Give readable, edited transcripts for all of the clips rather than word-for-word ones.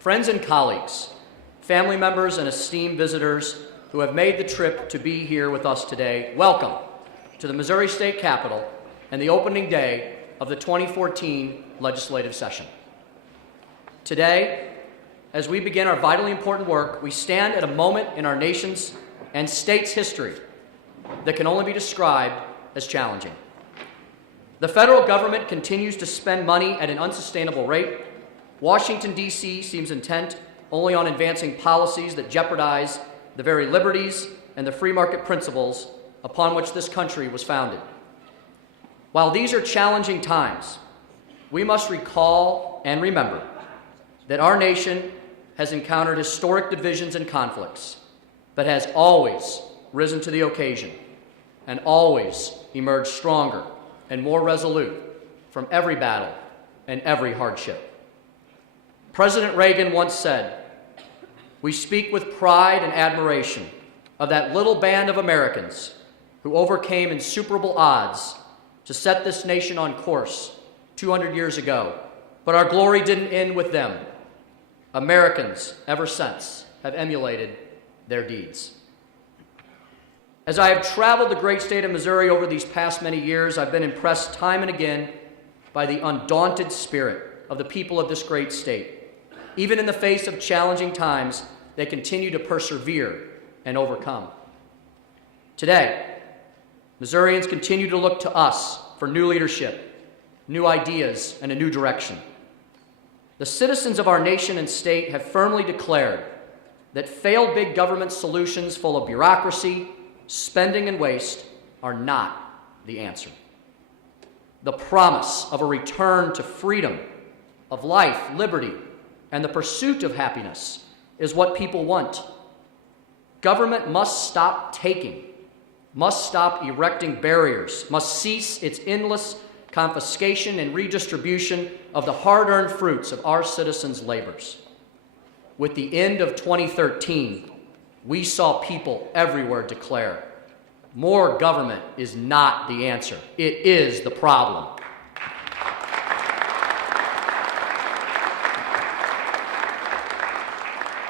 Friends and colleagues, family members and esteemed visitors who have made the trip to be here with us today, welcome to the Missouri State Capitol and the opening day of the 2014 legislative session. Today, as we begin our vitally important work, we stand at a moment in our nation's and state's history that can only be described as challenging. The federal government continues to spend money at an unsustainable rate. Washington, D.C. seems intent only on advancing policies that jeopardize the very liberties and the free market principles upon which this country was founded. While these are challenging times, we must recall and remember that our nation has encountered historic divisions and conflicts, but has always risen to the occasion and always emerged stronger and more resolute from every battle and every hardship. President Reagan once said, "We speak with pride and admiration of that little band of Americans who overcame insuperable odds to set this nation on course 200 years ago, but our glory didn't end with them. Americans, ever since, have emulated their deeds." As I have traveled the great state of Missouri over these past many years, I've been impressed time and again by the undaunted spirit of the people of this great state. Even in the face of challenging times, they continue to persevere and overcome. Today, Missourians continue to look to us for new leadership, new ideas, and a new direction. The citizens of our nation and state have firmly declared that failed big government solutions full of bureaucracy, spending, and waste are not the answer. The promise of a return to freedom, of life, liberty, and the pursuit of happiness is what people want. Government must stop taking, must stop erecting barriers, must cease its endless confiscation and redistribution of the hard-earned fruits of our citizens' labors. With the end of 2013, we saw people everywhere declare, more government is not the answer. It is the problem.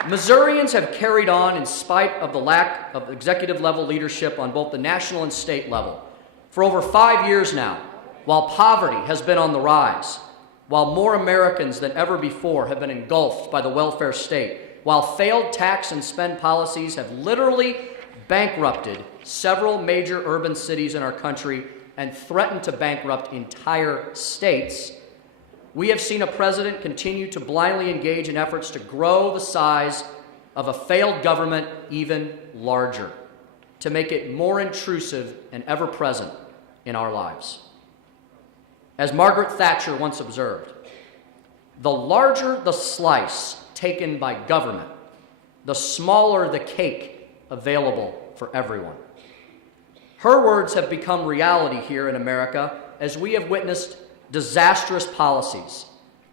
Missourians have carried on in spite of the lack of executive-level leadership on both the national and state level. For over 5 years now, while poverty has been on the rise, while more Americans than ever before have been engulfed by the welfare state, while failed tax and spend policies have literally bankrupted several major urban cities in our country and threatened to bankrupt entire states, we have seen a president continue to blindly engage in efforts to grow the size of a failed government even larger, to make it more intrusive and ever present in our lives. As Margaret Thatcher once observed, the larger the slice taken by government, the smaller the cake available for everyone. Her words have become reality here in America as we have witnessed disastrous policies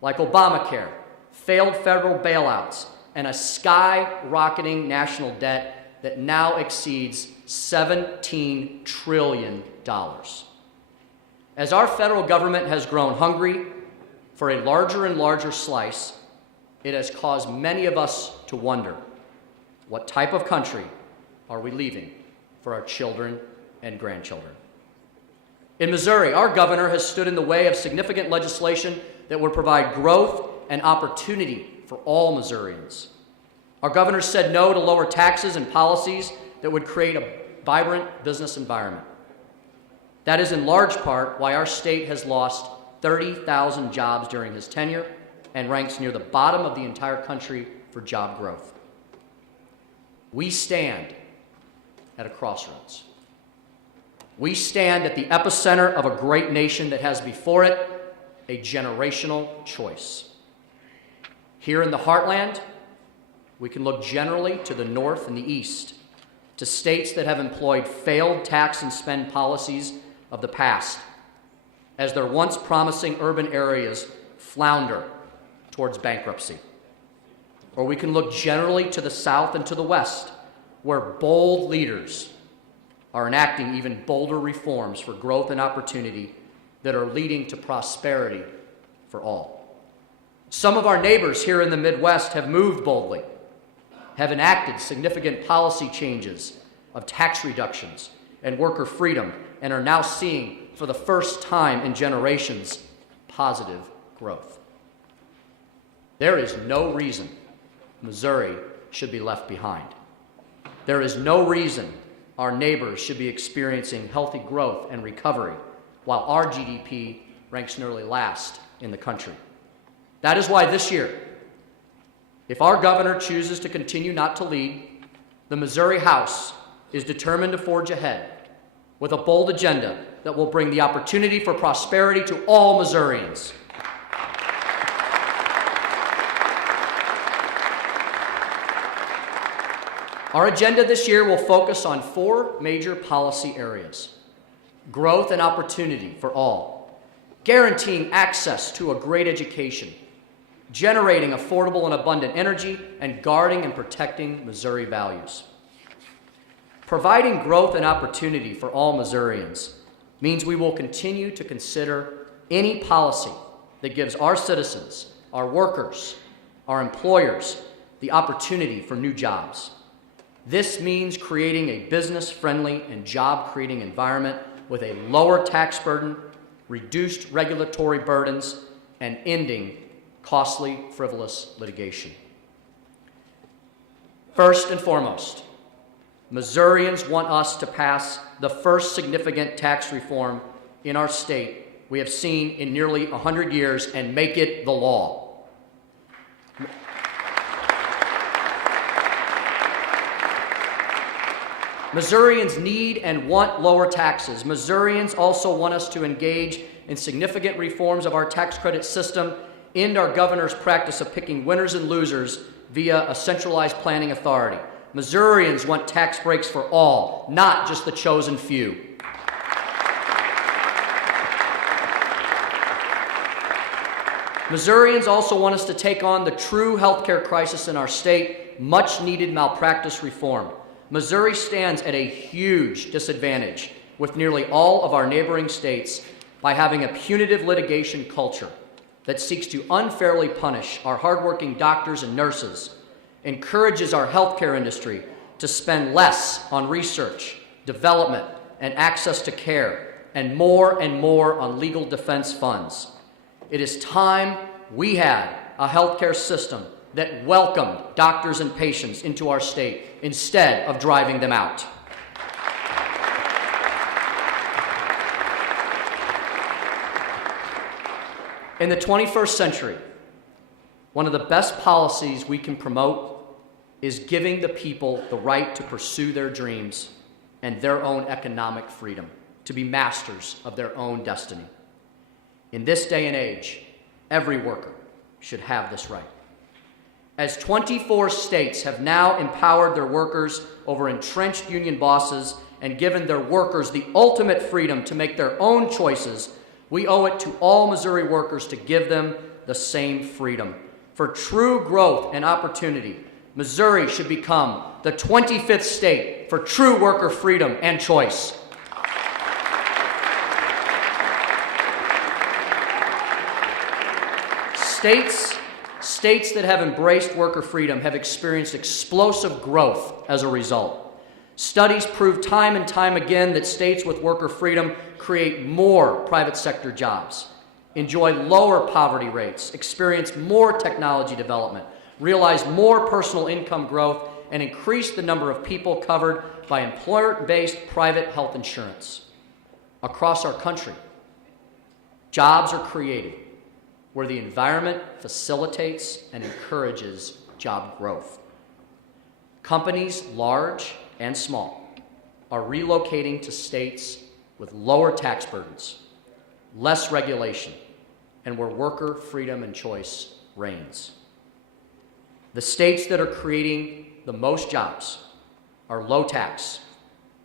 like Obamacare, failed federal bailouts, and a skyrocketing national debt that now exceeds $17 trillion. As our federal government has grown hungry for a larger and larger slice, it has caused many of us to wonder, what type of country are we leaving for our children and grandchildren? In Missouri, our governor has stood in the way of significant legislation that would provide growth and opportunity for all Missourians. Our governor said no to lower taxes and policies that would create a vibrant business environment. That is in large part why our state has lost 30,000 jobs during his tenure and ranks near the bottom of the entire country for job growth. We stand at a crossroads. We stand at the epicenter of a great nation that has before it a generational choice. Here in the heartland, we can look generally to the north and the east, to states that have employed failed tax and spend policies of the past, as their once promising urban areas flounder towards bankruptcy. Or we can look generally to the south and to the west, where bold leaders are enacting even bolder reforms for growth and opportunity that are leading to prosperity for all. Some of our neighbors here in the Midwest have moved boldly, have enacted significant policy changes of tax reductions and worker freedom, and are now seeing, for the first time in generations, positive growth. There is no reason Missouri should be left behind. There is no reason our neighbors should be experiencing healthy growth and recovery while our GDP ranks nearly last in the country. That is why this year, if our governor chooses to continue not to lead, the Missouri House is determined to forge ahead with a bold agenda that will bring the opportunity for prosperity to all Missourians. Our agenda this year will focus on 4 major policy areas: growth and opportunity for all, guaranteeing access to a great education, generating affordable and abundant energy, and guarding and protecting Missouri values. Providing growth and opportunity for all Missourians means we will continue to consider any policy that gives our citizens, our workers, our employers the opportunity for new jobs. This means creating a business-friendly and job-creating environment with a lower tax burden, reduced regulatory burdens, and ending costly, frivolous litigation. First and foremost, Missourians want us to pass the first significant tax reform in our state we have seen in nearly 100 years and make it the law. Missourians need and want lower taxes. Missourians also want us to engage in significant reforms of our tax credit system, end our governor's practice of picking winners and losers via a centralized planning authority. Missourians want tax breaks for all, not just the chosen few. Missourians also want us to take on the true healthcare crisis in our state, much-needed malpractice reform. Missouri stands at a huge disadvantage with nearly all of our neighboring states by having a punitive litigation culture that seeks to unfairly punish our hardworking doctors and nurses, encourages our healthcare industry to spend less on research, development, and access to care, and more on legal defense funds. It is time we had a healthcare system that welcomed doctors and patients into our state instead of driving them out. In the 21st century, one of the best policies we can promote is giving the people the right to pursue their dreams and their own economic freedom, to be masters of their own destiny. In this day and age, every worker should have this right. As 24 states have now empowered their workers over entrenched union bosses and given their workers the ultimate freedom to make their own choices, we owe it to all Missouri workers to give them the same freedom. For true growth and opportunity, Missouri should become the 25th state for true worker freedom and choice. States that have embraced worker freedom have experienced explosive growth as a result. Studies prove time and time again that states with worker freedom create more private sector jobs, enjoy lower poverty rates, experience more technology development, realize more personal income growth, and increase the number of people covered by employer-based private health insurance. Across our country, jobs are created where the environment facilitates and encourages job growth. Companies, large and small, are relocating to states with lower tax burdens, less regulation, and where worker freedom and choice reigns. The states that are creating the most jobs are low tax,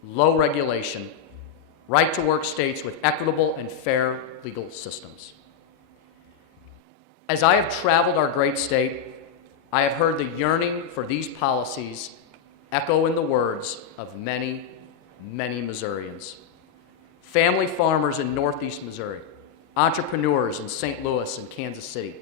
low regulation, right-to-work states with equitable and fair legal systems. As I have traveled our great state, I have heard the yearning for these policies echo in the words of many, many Missourians. Family farmers in Northeast Missouri, entrepreneurs in St. Louis and Kansas City,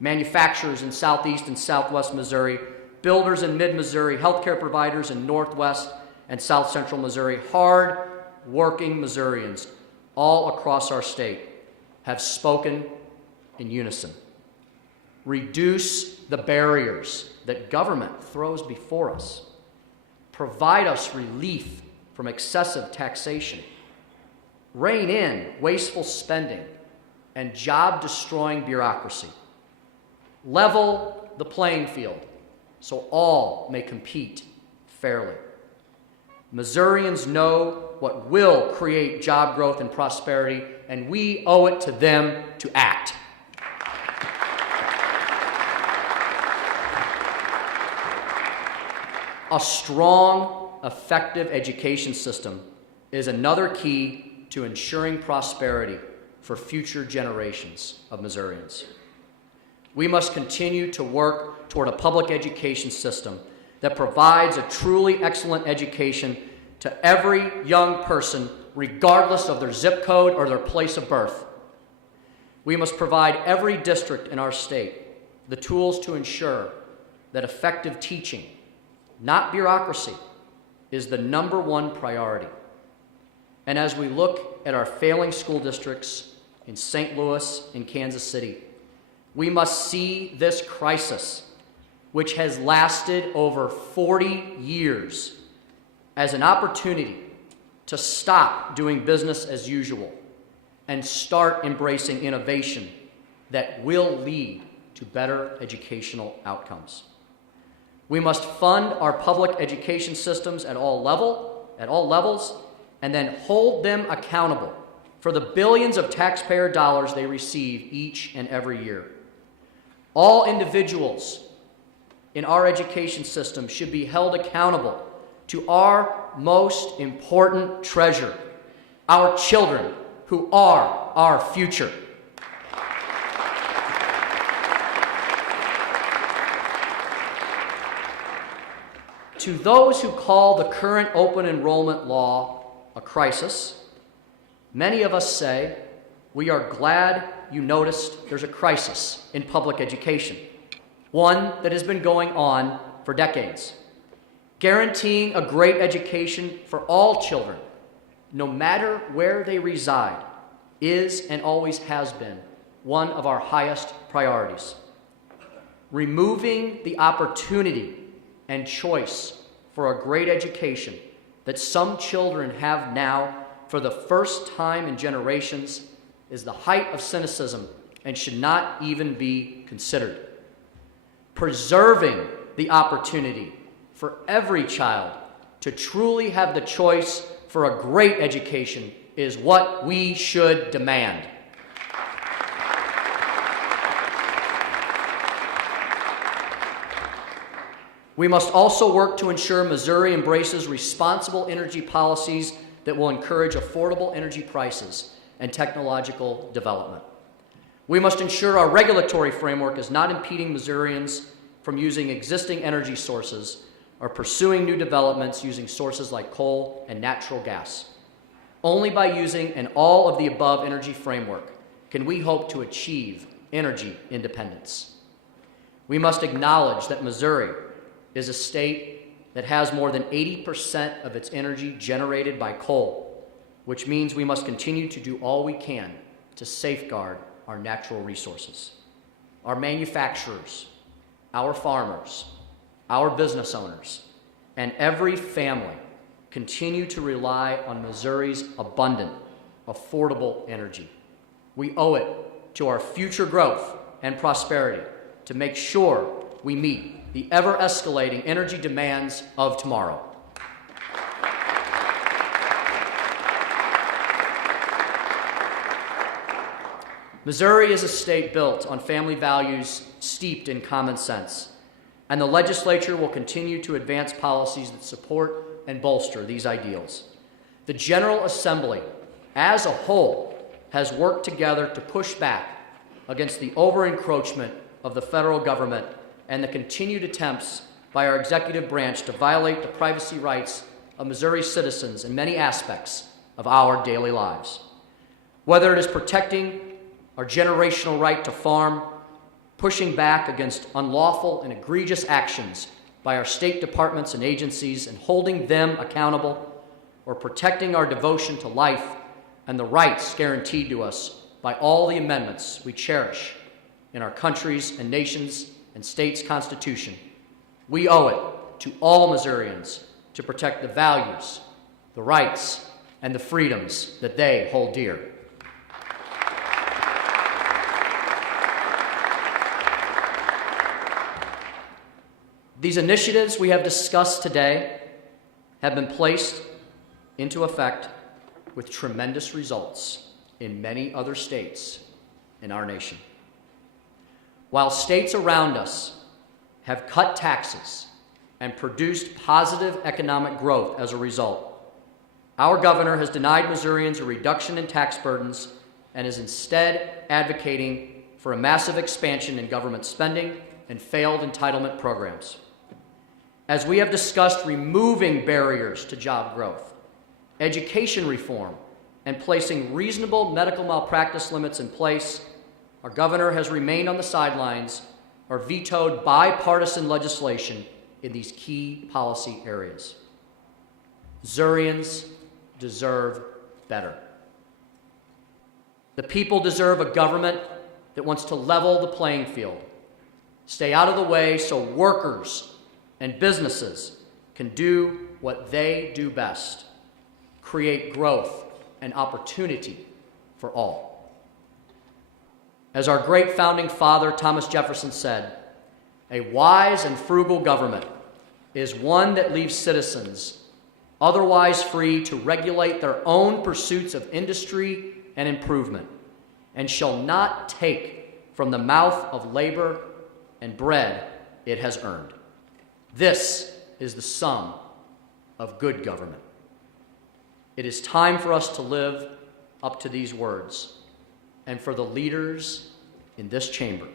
manufacturers in southeast and southwest Missouri, builders in mid-Missouri, healthcare providers in northwest and south central Missouri, hard-working Missourians all across our state have spoken in unison. Reduce the barriers that government throws before us. Provide us relief from excessive taxation. Rein in wasteful spending and job-destroying bureaucracy. Level the playing field so all may compete fairly. Missourians know what will create job growth and prosperity, and we owe it to them to act. A strong, effective education system is another key to ensuring prosperity for future generations of Missourians. We must continue to work toward a public education system that provides a truly excellent education to every young person, regardless of their zip code or their place of birth. We must provide every district in our state the tools to ensure that effective teaching, not bureaucracy, is the #1 priority. And as we look at our failing school districts in St. Louis and Kansas City, we must see this crisis, which has lasted over 40 years, as an opportunity to stop doing business as usual and start embracing innovation that will lead to better educational outcomes. We must fund our public education systems at all levels, and then hold them accountable for the billions of taxpayer dollars they receive each and every year. All individuals in our education system should be held accountable to our most important treasure, our children, who are our future. To those who call the current open enrollment law a crisis, many of us say, we are glad you noticed there's a crisis in public education, one that has been going on for decades. Guaranteeing a great education for all children, no matter where they reside, is and always has been one of our highest priorities. Removing the opportunity and choice for a great education that some children have now for the first time in generations is the height of cynicism and should not even be considered. Preserving the opportunity for every child to truly have the choice for a great education is what we should demand. We must also work to ensure Missouri embraces responsible energy policies that will encourage affordable energy prices and technological development. We must ensure our regulatory framework is not impeding Missourians from using existing energy sources or pursuing new developments using sources like coal and natural gas. Only by using an all-of-the-above energy framework can we hope to achieve energy independence. We must acknowledge that Missouri is a state that has more than 80% of its energy generated by coal, which means we must continue to do all we can to safeguard our natural resources. Our manufacturers, our farmers, our business owners, and every family continue to rely on Missouri's abundant, affordable energy. We owe it to our future growth and prosperity to make sure we meet the ever-escalating energy demands of tomorrow. Missouri is a state built on family values steeped in common sense, and the legislature will continue to advance policies that support and bolster these ideals. The General Assembly, as a whole, has worked together to push back against the over-encroachment of the federal government and the continued attempts by our executive branch to violate the privacy rights of Missouri citizens in many aspects of our daily lives. Whether it is protecting our generational right to farm, pushing back against unlawful and egregious actions by our state departments and agencies and holding them accountable, or protecting our devotion to life and the rights guaranteed to us by all the amendments we cherish in our country's and nation's and states' constitution, we owe it to all Missourians to protect the values, the rights, and the freedoms that they hold dear. These initiatives we have discussed today have been placed into effect with tremendous results in many other states in our nation. While states around us have cut taxes and produced positive economic growth as a result, our governor has denied Missourians a reduction in tax burdens and is instead advocating for a massive expansion in government spending and failed entitlement programs. As we have discussed removing barriers to job growth, education reform, and placing reasonable medical malpractice limits in place, our governor has remained on the sidelines or vetoed bipartisan legislation in these key policy areas. Missourians deserve better. The people deserve a government that wants to level the playing field, stay out of the way so workers and businesses can do what they do best: create growth and opportunity for all. As our great founding father, Thomas Jefferson, said, "A wise and frugal government is one that leaves citizens otherwise free to regulate their own pursuits of industry and improvement, and shall not take from the mouth of labor and bread it has earned." This is the sum of good government. It is time for us to live up to these words, and for the leaders in this chamber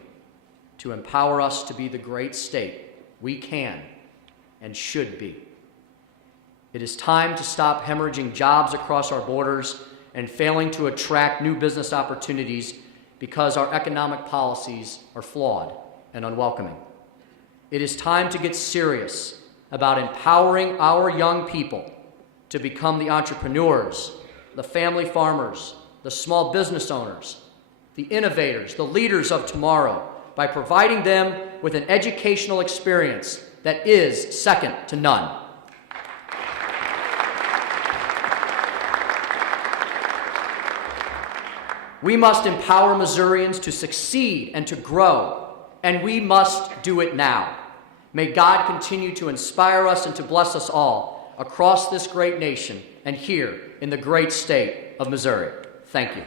to empower us to be the great state we can and should be. It is time to stop hemorrhaging jobs across our borders and failing to attract new business opportunities because our economic policies are flawed and unwelcoming. It is time to get serious about empowering our young people to become the entrepreneurs, the family farmers, the small business owners, the innovators, the leaders of tomorrow, by providing them with an educational experience that is second to none. We must empower Missourians to succeed and to grow, and we must do it now. May God continue to inspire us and to bless us all across this great nation and here in the great state of Missouri. Thank you.